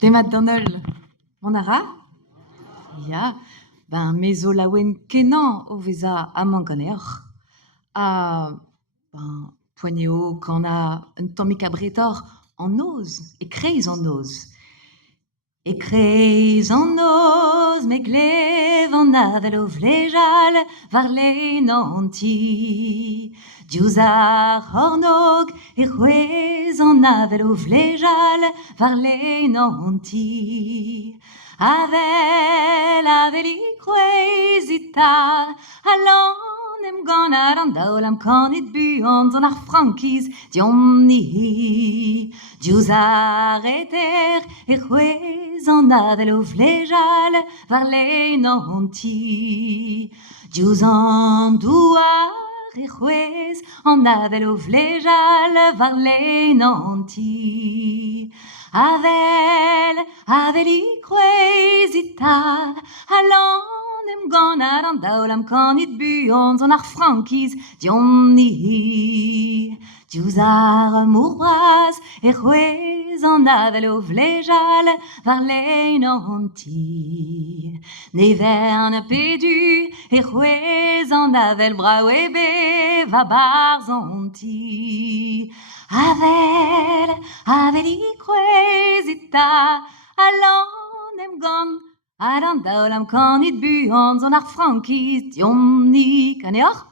Demat Donald, mon ara? Ya, ben mezo lawen kenan o veza a manganeoc'h. Ben, poigneo quand a un tomic abretor en oz, e kreiz en oz. E kreiz en oz, me glev an avel o vlejal, var lenant ti. Diouzar hornog, e c'hwez an avel o vlejal, var lenant ti. Avel I c'hwez ita, alon em gant an daol am kanit buan zon ar frankiz diomni. Diouzar eter e c'hwez an avel o vlejal var lenant ti. Diouz an douar e c'hwez an avel o vlejal var lenant ti. Avel I c'hwez ita, alon em gant an daol am kanit buan zon ar frankiz diomni. Diouzar mour bras e c'hwez an avel o vlejal var lenant ti. Nevern pedu e c'hwez an avel brav e be va barzant ti. Avel I c'hwez ita, alon em gant an daol am kanit buan zon ar frankiz diomni. Kaneoc'h?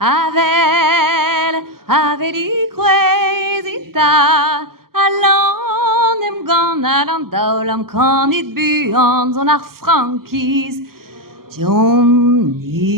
Avel I c'hwez ita, alon em gant an daol am kanit buan zon ar frankiz diomni.